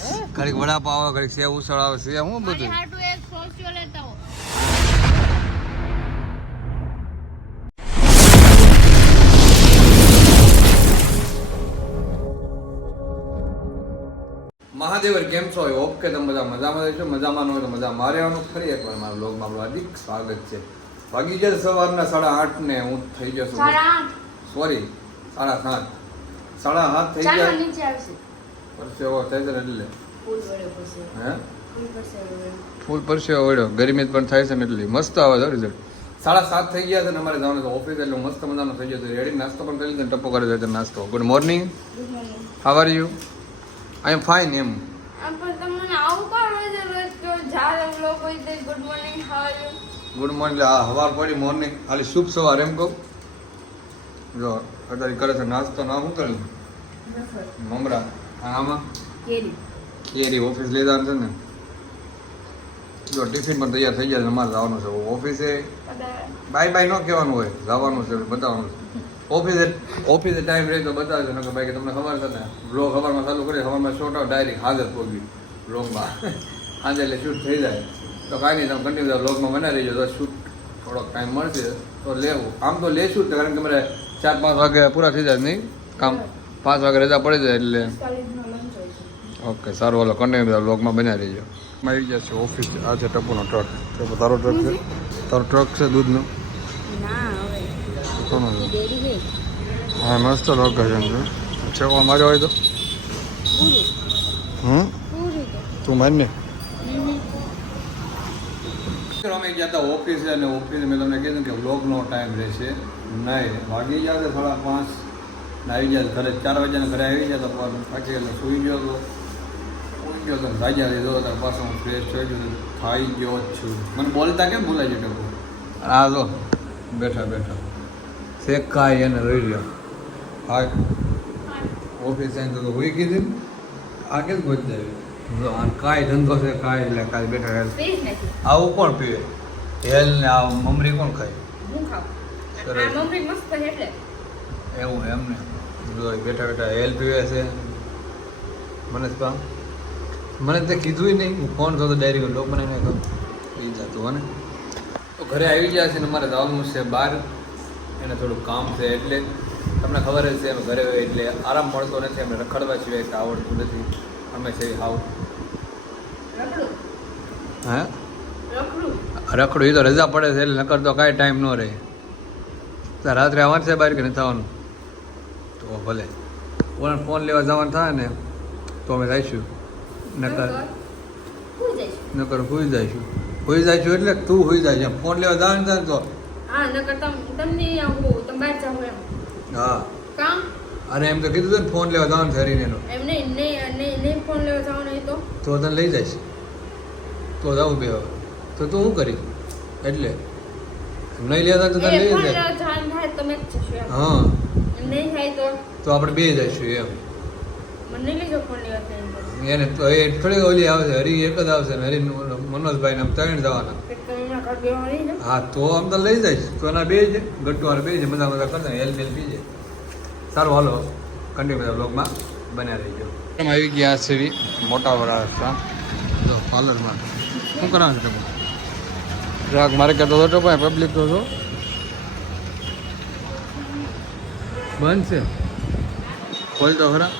ઘડીક વડાપાવ આવે, ઘડીક સેવ ઉસળ આવે છે, હું બધું. મહાદેવર કેમ છો? ઓકે, તમે બધા મજામાં રહેશો. મજામાં ન હોય તો મજા મારે આવવાનું. ફરી એકવાર મારા બ્લોગમાં આપણું હાર્દિક સ્વાગત છે. વાગી જાય સવારના 8:30 ને હું થઈ જશું. સોરી 7:30. 7:30 થઈ જાય. પરસેવો થાય છે એટલે હે ફૂલ પરસેવો વળ્યો. ગરમી પણ થાય છે ને એટલે મસ્ત આવે છે રિઝલ્ટ. 7:30 થઈ ગયા છે ને અમારે જવાનું છે ઓફિસ, એટલે મસ્ત મજાનો થઈ ગયો છે રેડી. નાસ્તો પણ કરી લીધો, ટપ્પો કરી દીધો નાસ્તો. Good morning, how are you? I am fine. એમ ગુડ મોર્નિંગ. હા, હવાર પડી મોર્નિંગ, ખાલી શુભ સવાર એમ કહું. જો અત્યારે કરે છે નાસ્તો. ના શું કર્યું? મમરા. આમાં કેરી. ઓફિસ લઈ જવાનું છે ને. જો ટિફિન પણ તૈયાર થઈ જાય. અમારે જવાનું છે ઓફિસે. બાય બાય ન કહેવાનું હોય, જવાનું છે, બતાવવાનું છે. ઓફિસે ટાઈમ રહે તો બતાવજો ને કે ભાઈ કે તમને ખબર છે ને બ્લોગ સવારમાં ચાલુ કરી, સવારમાં શોર્ટ આઉટ ડાયરેક્ટ હાજર પહોંચી બ્લોગમાં હાજર એટલે શૂટ થઈ જાય. તો કાંઈ નહીં, તમે કન્ટિન્યુ બ્લોગમાં બનાવી રહીજો. તો શૂટ થોડોક ટાઈમ મળશે તો લેવું. આમ તો લેશું જ, કારણ કે મારે 4-5 વાગે પૂરા થઈ જાય નહીં કામ. 5 વાગે રજા પડી જાય એટલે ઓકે સારું. હાલો કન્ટિન્યુ બ્લોગમાં બનાવી રહીજો. આવી ગયા છે ઓફિસ. આ છે ટપુનો ટ્રક. તારો ટ્રક છે? તારો ટ્રક છે દૂધનો? હા મસ્ત લોકેશન છે. છે મારે હોય તો તું માનને. અમે ગયા હતા ઓફિસે, અને ઓફિસે મેં તમને કીધું કે વ્લોગનો ટાઈમ રહેશે નહીં. વાગી ગયા હતા 5:30 ને આવી ગયા ઘરે. 4 વાગ્યાને ઘરે આવી ગયા હતા. પાછી એટલે સુઈ ગયો તો રાજા લીધો હતો. પાછો હું ફ્રેશ થઈ ગયો, ખાઈ ગયો જ છું. મને બોલતા કેમ બોલાય છે ટપુ? હા જો બેઠા બેઠા શેક ખાઈ અને રહી રહ્યો. હા ઓફિસ આવીને તો હોઈ કીધી આ કેમ પહોંચી જાય. કાંઈ ધંધો છે કાંઈ, એટલે કાંઈ બેઠા હેલ આવું કોણ પીવે? હેલ ને આ મમરી કોણ ખાય? એવું એમ ને બેઠા બેઠા હેલ પીવે છે. મને તે કીધું નહીં. હું ફોન થતો ડાયરી લોક બનાવીને કહું એ જતું હો ને. તો ઘરે આવી ગયા છે ને અમારે જવાનું છે બહાર. એને થોડું કામ છે એટલે તમને ખબર જ છે એમ ઘરે હોય એટલે આરામ મળતો નથી. અમને રખડવા સિવાય કે આવડતું નથી. અમે છે હાવ હે રખડું. એ તો રજા પડે છે એટલે નકર તો કાંઈ ટાઈમ ન રહે. રાત્રે આવવાનું છે બહાર કે નથી થવાનું તો ભલે ફોન લેવા જવાનું થાય ને તો અમે જઈશું. નકર હોઈ જઈશું એટલે તું હોઈ જાય. ફોન લેવા જવાનું થાય તો હા. અરે એમ તો કીધું ને ફોન લેવા જવાનું છે હરીને તો તને લઈ જઈશ તો જવું બે. તો તું શું કરી એટલે નહીં લેતા તો તને લઈ જાય. હા તો આપણે બે જઈશું એમ. એને તો એ થોડી ઓલી આવશે. હરી એક જ આવશે ને હરી મનોજભાઈ ને 3 જવાના. હા તો આમ તો લઈ જઈશ. તો એના 2 છે ગટ્ટુવાળા 2 છે. મજા કરતા હેલ બેલ પી જાય. સારું હાલો કન્ટિન્યુ બ્લોગમાં બન્યા રહીજો. આવી ગયા છે મોટા વડા જો પાર્લરમાં. શું કરવાનું છે તમે? ગ્રાહક મારે કહેતો હતો ભાઈ પબ્લિક તો છો બંધ છે. ખોલ તો ખરા.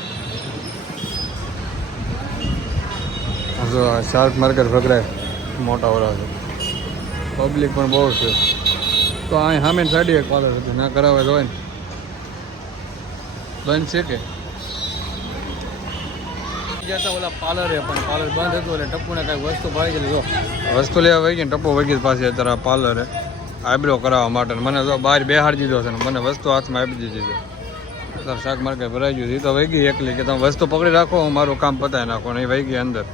જો શાર્ક માર્કેટ વગેરે મોટા વડા છે. પબ્લિક પણ બહુ છે. તો અહીં સામે સાઈડ એક પાર્લર હતું ના કરાવે તો હોય ને. બંધ છે કે ગયા હતા ઓલા પાર્લરે પણ પાર્લર બંધ હતું એટલે ટપ્પુને કાંઈ વસ્તુ ભાઈ ગયેલી. જો વસ્તુ લેવા વહી ગઈ ને ટપ્પુ વહી ગઈ પાસે અત્યારે પાર્લરે આઈબ્રો કરાવવા માટે. મને તો બહાર બેહાડી દીધો છે ને મને વસ્તુ હાથમાં આપી દીધી છે. અત્યારે શાક માર્કેટ ભરાઈ ગયું. એ તો વહી ગઈ એકલી કે તમે વસ્તુ પકડી રાખો હું મારું કામ પતાવી નાખો ને. એ વહી ગઈ અંદર.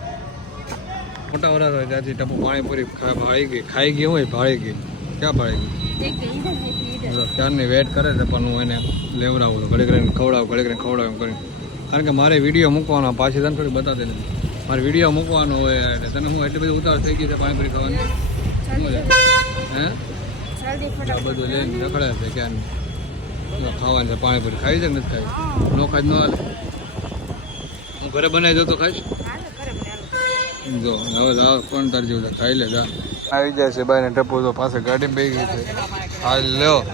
મોટા વરસ હોય ત્યાંથી ટપ્પુ પાણીપુરી ખાઈ ગઈ હોય ભાળી ગઈ. ક્યાં ભાળી ગઈ? ક્યારની વેટ કરે છે પણ હું એને લેવડાવું છું. ઘડી કરીને ખવડાવું એમ કરીને. કારણ કે મારે વિડીયો મૂકવાનો પાછી તને થોડી બતાવી દે. મારે વિડીયો મૂકવાનો હોય એટલે તને હું એટલી બધી ઉતાવળ થઈ ગઈ છે પાણીપુરી ખાવાની. હે બધું લઈને રખડે છે ક્યાં ખાવાનું છે. પાણીપુરી ખાઈ છે કે નથી ખાઈ? ન ખાઈ ન હાલે. હું ઘરે બનાવી દઉં તો ખાઈશ. જો હવે જાવ કોણ તાર જેવું ખાઈ લે જા આવી જાય છે ભાઈ ને ટપુ તો પાસે ગાડી બે ગઈ છે હાલ લ્યો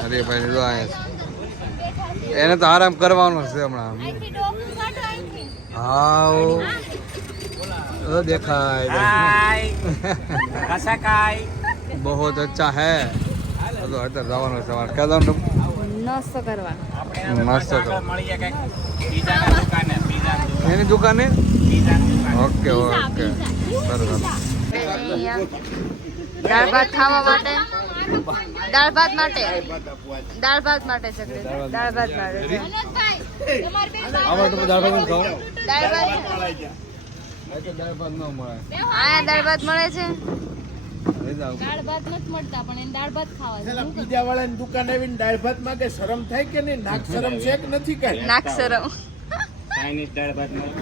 અરે ભાઈ જો આયા એને તો આરામ કરવાનો છે હમણાં હા દેખાય બહુ અચ્છા હે તો અત્યારે જવાનો સવાર ક્યાં જવાનું નાસ્તો કરવા નાસ્તો કરવા એની દુકાને ઓકે ઓકે બરાબર દાળ ભાત ખાવા માટે દાળ ભાત માટે દાળ ભાત માટે છે દાળ ભાત માટે આમાં તો દાળ ભાત ખાવ દાળ ભાત દાળ ભાત ન મળે આ દાળ ભાત મળે છે દાળ ભાત નથી મળતા પણ એને દાળ ભાત ખાવા છે પીઝા વાળાની દુકાન આવીને દાળ ભાત માંગે શરમ થાય કે નહીં નાક શરમ છે કે નથી કાંઈ નાક શરમ ચાઇનીઝ વાળાની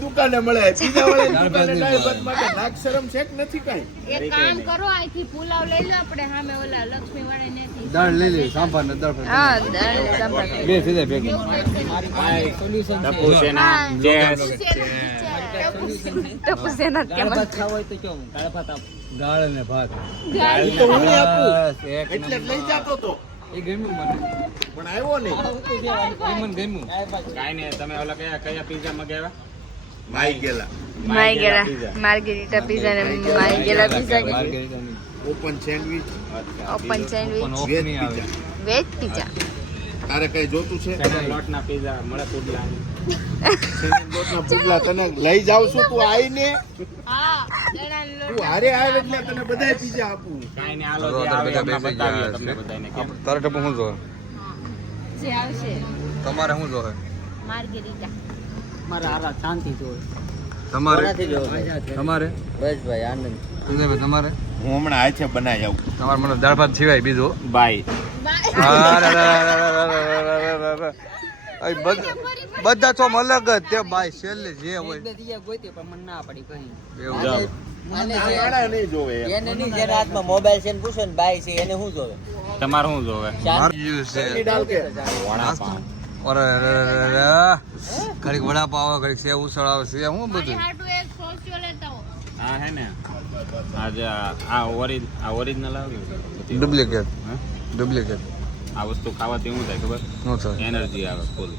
દુકાને મળે પીઝા વાળાની દુકાને દાળ ભાત માંગે નાક શરમ છે કે નથી કાંઈ એક કામ કરો અહીંથી પુલાવ લઈ લો આપણે સામે ઓલા લક્ષ્મી વાળા ને દાળ લઈ લે સાંભાર ને દાળ ભાત હા દાળ સાંભાર બે સીધા ભેગી ટપુ સેના કે દાળ અને ભાત તો હું આપું એક એટલે લઈ જતો તો એ ગમ્યું મને પણ આવ્યો નહીં એ મને ગમ્યું કાઈ નહીં તમે ઓલા કયા પિઝા મગાવ્યા માઈ ગયેલા માર્ગેરીટા પીઝા ને margherita pizza open sandwich open sandwich veg pizza veg pizza તારે કઈ જોતું છે લોટના પિઝા મળે પુડલા લોટના પુડલા તને લઈ જાવ છું તું આવીને હા ચણા તું હારે આવે એટલે તને બધાય પીઝા આપું કાઈ નહીં આલો જે આવે એમાં બતાવીએ તમને બધાને કેમ તારે ટપુ શું જોવે જે આવશે તમારે શું જોવે માર્ગેરીટા તમારે તમારે બસ ભાઈ આનંદ સંજયભાઈ તમારે હું હમણાં હાથે બનાવી આવું તમારે મને દાળ ભાત સિવાય બીજું બાય બધા તો અલગ જ તે બાય છેલ્લે જે હોય પણ મને ના પડી કઈ એવું આણા નહીં જોવે એમ. એને નહીં જેના હાથમાં મોબાઈલ છે ને પૂછો ને બાઈ છે એને શું જોવે તમારે શું જોવે મારું છે ચટણી ડાલ કે અરે ઘડીક વડાપાવ આવે ઘડીક સેવ ઉસળ આવે છે શું બધું હાટુ એક સોસ્યો લેતા હો હા હે ને આજે આ ઓરિજિનલ આવ્યું ડુપ્લિકેટ હા? ડુપ્લિકેટ આ વસ્તુ ખાવાથી શું થાય ખબર શું થાય એનર્જી આવે ફૂલ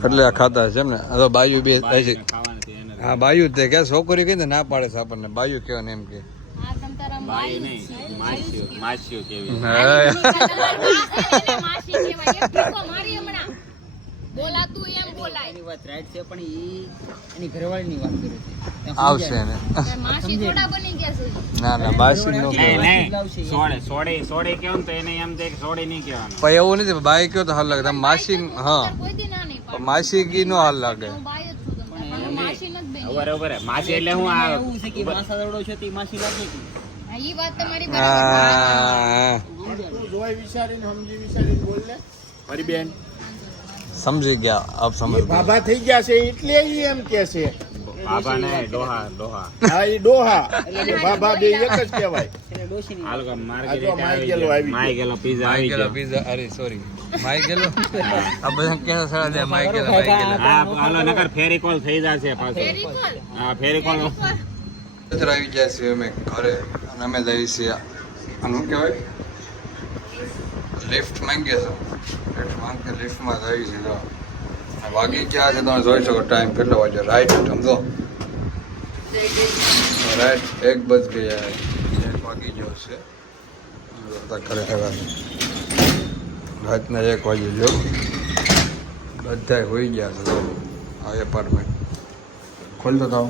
એટલે આ ખાતા છે એમ ને આ તો બાયું બે થાય છે ખાવાથી એનર્જી હા બાયું તે કે છોકરી કઈ ના પાડે છે આપણને બાયું કેવા ને એમ કે આ તમ તારા બાય નહીં માછીઓ કેવી માસી કહેવાય એક ઠીકો મારી હમણાં બોલાતું એમ બોલાય એની વાત રાઈટ છે પણ એની ઘરવાળીની વાત કરે છે આવશે ને માસી થોડા બની ગયા છે ના ના બાસી નો નહીં કહેવાય નહીં સોડે કેવું ને તો એને એમ થાય કે સોડે નહીં કહેવાનું પણ એવું નથી બાઈ કયો તો હાલ લાગે તમે માસી હા કોઈ દી ના નહીં પણ માસી કી નો હાલ લાગે હું બાય જ છું તમ તારા માસી નથી બેન બરાબર માછી એટલે હું આ એવું છે કે માસા દડો છે તે માસી લાગે કે ઈ વાત તમારી બરાબર હા તું જોઈ વિચારીને સમજી વિચારીને બોલ ને મારી બેન સમજી ગયા આપ એ સમજ ભાભા થઈ ગયા છે એટલે ઈ એમ કે છે બાબા ને ડોહા હા એ ડોહા એટલે ભાભા બે એક જ કહેવાય એને ડોશીની હાલ કે આ માર્કેટ જો માઈ ગયેલો આવી માઈ ગયેલો પિઝા માઈ આવી ગયેલો ગયો પીઝા અરે સોરી માઈ ગયેલો આ બધા કેસા સડા દે માઈ ગયેલો હા હાલો નકર ફેરી કોલ થઈ જશે પાછો ફેરી કોલ હા ફેરી કોલ અત્યારે આવી ગયા છીએ અમે ઘરે અને અમે જઈએ છીએ આનું કહેવાય લિફ્ટ માંગીએ છો લિફ્ટમાં જઈએ છીએ જો વાગી ગયા છે તમે જોઈ શકો ટાઈમ કેટલો વાગ્યો રાઈટ સમજો રાઈટ 1 બજ ગયા 1 વાગી ગયો છે ઘરે આવ્યા રાતના 1 વાગી ગયો બધા હોઈ ગયા છે આ એપાર્ટમેન્ટ ખોલતો થાવ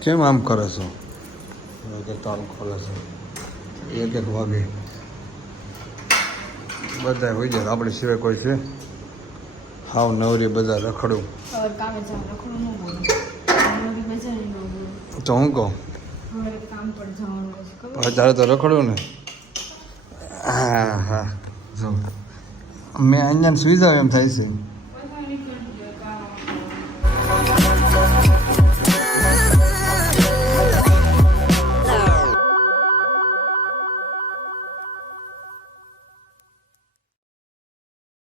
કેમ આમ કરે છો તાળું ખોલે છે 1 વાગે બધા હોઈ જાય આપણે સિવાય કોઈ છે હાવ નવરી બધા રખડું તો હું કહું અત્યારે તો રખડું ને હા હા જો મેં અહીંયા સુઈ જાવ એમ થાય છે